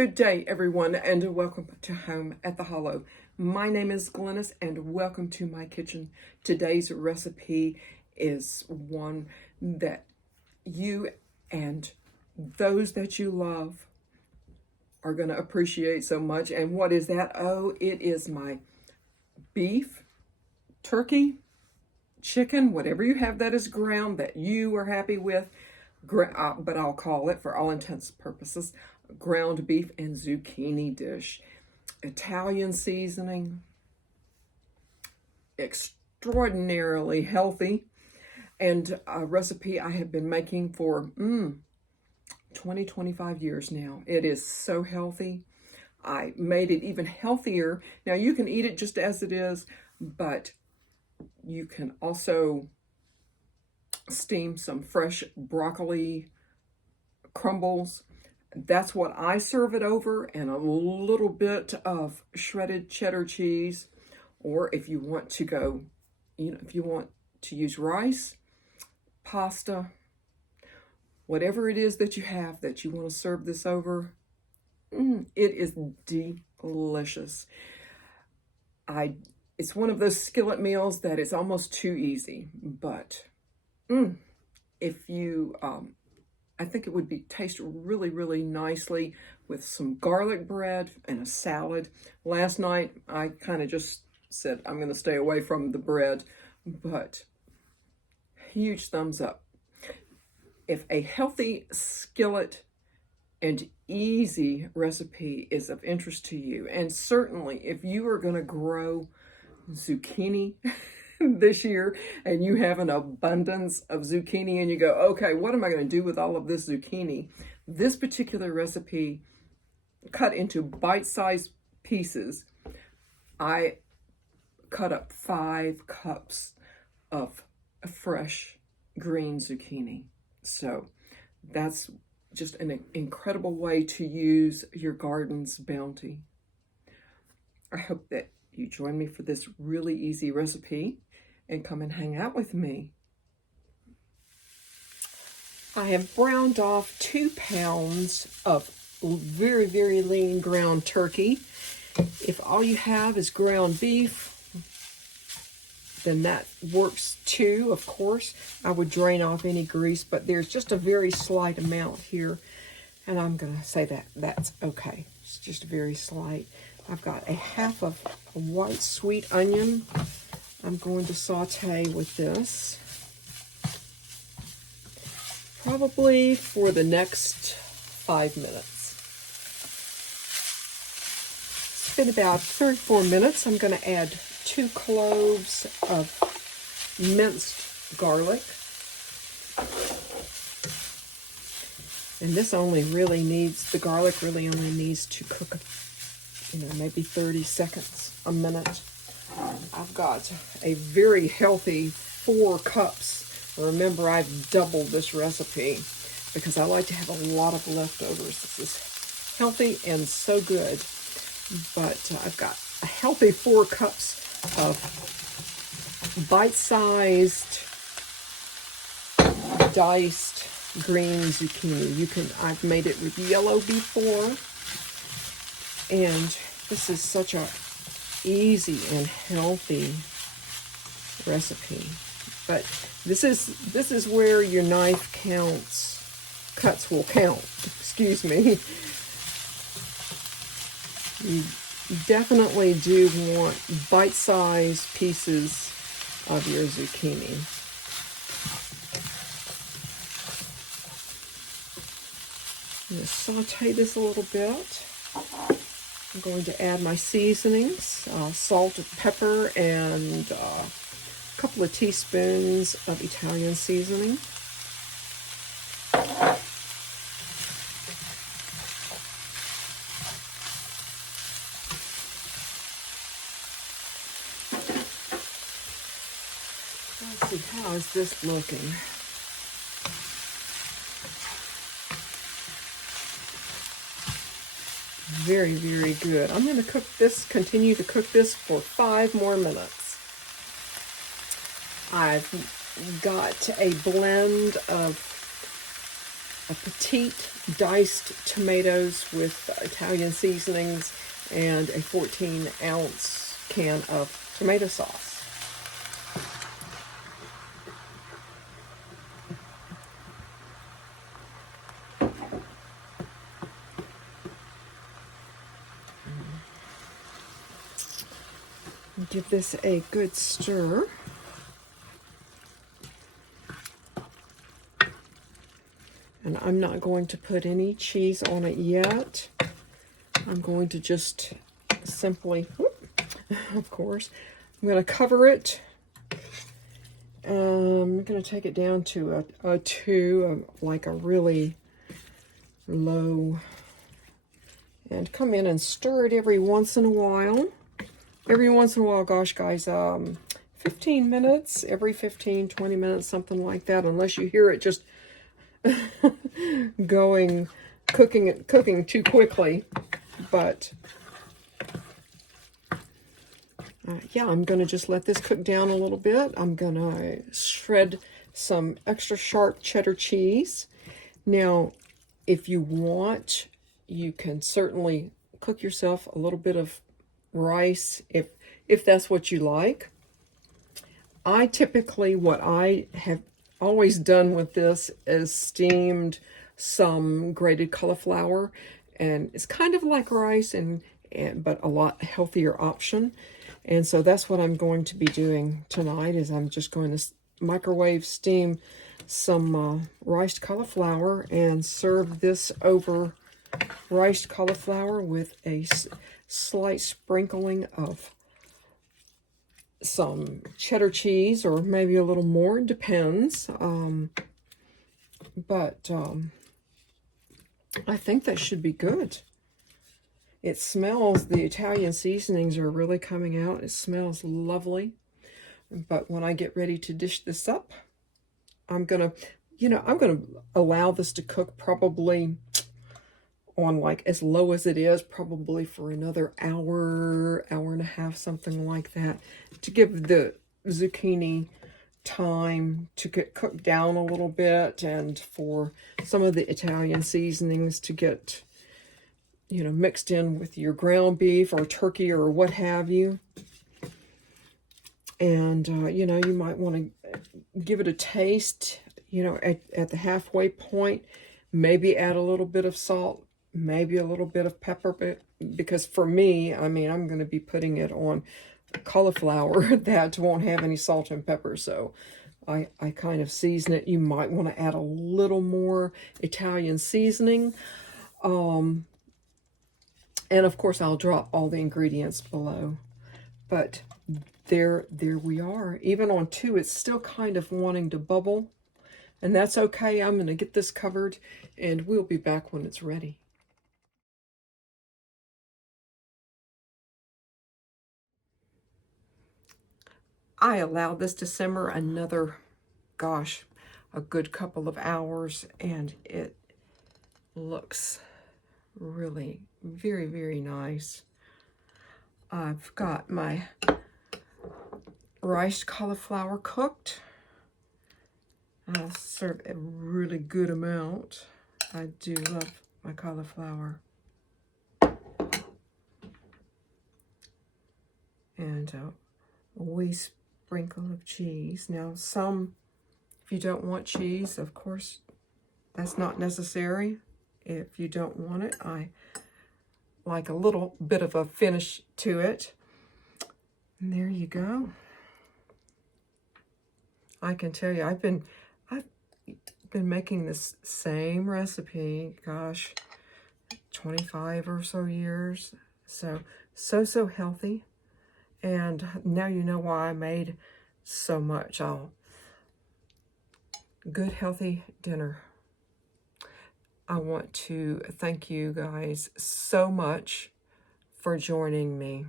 Good day, everyone, and welcome to Home at the Hollow. My name is Glennis, and welcome to my kitchen. Today's recipe is one that you and those that you love are going to appreciate so much. And what is that? Oh, it is my beef, turkey, chicken, whatever you have that is ground that you are happy with, but I'll call it, for all intents and purposes, ground beef and zucchini dish. Italian seasoning, extraordinarily healthy, and a recipe I have been making for 25 years now. It is so healthy. I made it even healthier. Now you can eat it just as it is, but you can also steam some fresh broccoli crumbles. That's what I serve it over, and a little bit of shredded cheddar cheese. Or if you want to go, if you want to use rice, pasta, whatever it is that you have that you want to serve this over, it is delicious. It's one of those skillet meals that is almost too easy, but if you, I think it would taste really, really nicely with some garlic bread and a salad. Last night, I kind of just said I'm going to stay away from the bread, but huge thumbs up. If a healthy skillet and easy recipe is of interest to you, and certainly if you are going to grow zucchini this year and you have an abundance of zucchini and you go, okay, what am I going to do with all of this zucchini? This particular recipe, cut into bite-sized pieces, I cut up 5 cups of fresh green zucchini. So that's just an incredible way to use your garden's bounty. I hope that you join me for this really easy recipe and come and hang out with me. I have browned off 2 pounds of very, very lean ground turkey. If all you have is ground beef, then that works too, of course. I would drain off any grease, but there's just a very slight amount here, and I'm going to say that that's okay. It's just very slight. I've got a half of a white sweet onion I'm going to saute with this, probably for the next 5 minutes. It's been about 34 minutes. I'm going to add 2 cloves of minced garlic. And this only really needs, the garlic really only needs to cook, maybe 30 seconds, a minute. I've got a very healthy 4 cups. Remember, I've doubled this recipe because I like to have a lot of leftovers. This is healthy and so good. But I've got a healthy 4 cups of bite-sized diced green zucchini. I've made it with yellow before, and this is such a easy and healthy recipe. But this is where your knife cuts will count. Excuse me. You definitely do want bite-sized pieces of your zucchini. I'm going to saute this a little bit. I'm going to add my seasonings, salt, pepper, and a couple of teaspoons of Italian seasoning. Let's see, how is this looking? Very, very good. I'm going to continue to cook this for 5 more minutes. I've got a blend of a petite diced tomatoes with Italian seasonings and a 14-ounce can of tomato sauce. Give this a good stir. And I'm not going to put any cheese on it yet. I'm going to just simply, of course, I'm going to cover it. I'm going to take it down to a 2, like a really low, and come in and stir it every once in a while. Every once in a while, gosh, guys, 15 minutes, every 15, 20 minutes, something like that, unless you hear it just cooking too quickly. But yeah, I'm going to just let this cook down a little bit. I'm going to shred some extra sharp cheddar cheese. Now, if you want, you can certainly cook yourself a little bit of rice if that's what you like. I typically, what I have always done with this is steamed some grated cauliflower, and it's kind of like rice, but a lot healthier option. And so that's what I'm going to be doing tonight, is I'm just going to microwave steam some riced cauliflower and serve this over riced cauliflower with a slight sprinkling of some cheddar cheese, or maybe a little more, it depends. But I think that should be good. It smells, the Italian seasonings are really coming out. It smells lovely. But when I get ready to dish this up, I'm gonna allow this to cook probably on, like, as low as it is, probably for another hour, hour and a half, something like that, to give the zucchini time to get cooked down a little bit, and for some of the Italian seasonings to get, mixed in with your ground beef or turkey or what have you. And, you might want to give it a taste, at the halfway point, maybe add a little bit of salt, maybe a little bit of pepper, because for me, I'm going to be putting it on cauliflower that won't have any salt and pepper, so I kind of season it. You might want to add a little more Italian seasoning, and of course I'll drop all the ingredients below. But there we are. Even on 2, it's still kind of wanting to bubble, and that's okay. I'm going to get this covered, and we'll be back when it's ready. I allowed this to simmer another, gosh, a good couple of hours, and it looks really very, very nice. I've got my riced cauliflower cooked. I'll serve a really good amount. I do love my cauliflower. And a wee sprinkle of cheese. Now, if you don't want cheese, of course, that's not necessary. If you don't want it, I like a little bit of a finish to it. And there you go. I can tell you, I've been making this same recipe, gosh, 25 or so years. So healthy. And now you know why I made so much. Good, healthy dinner. I want to thank you guys so much for joining me.